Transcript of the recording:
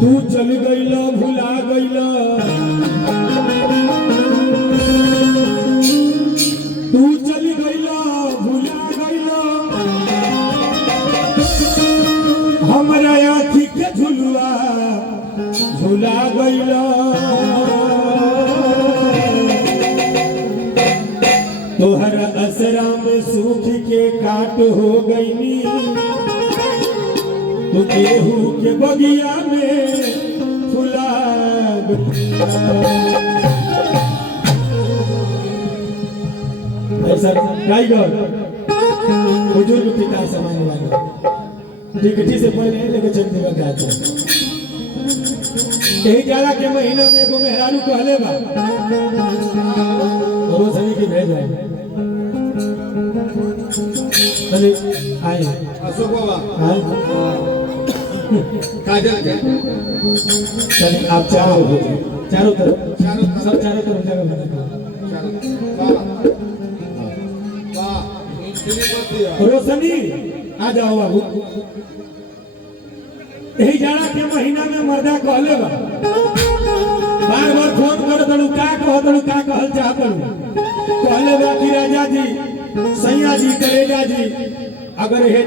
तू चल गईला भुला गईला तू चल गईला भुला गईला हमरा आँखी के झुलुआ झुला गईला तोहर असरा में सूख के काट हो गईनी तो केहू के बगिया में फुला टाइगर बुजुर्ग पिता समाने वाला टिकटी से पहले लेके चल देगा गाता यही जाड़ा के महीना में एगो मेहरारू कहले बा रोशनी की भेज रहे चलिए आए अशोक बाबा आए काजल के चलिए आप चारों हो जाए चारों तरफ सब चारों तरफ जगह बना रोशनी आ जाओ बाबू यही जाड़ा के महीना में मर्दा कहले बा बार बार फोन कर दड़ू का कहल चाहत कहले बा कि राजा जी सैया जी करेजा जी अगर हे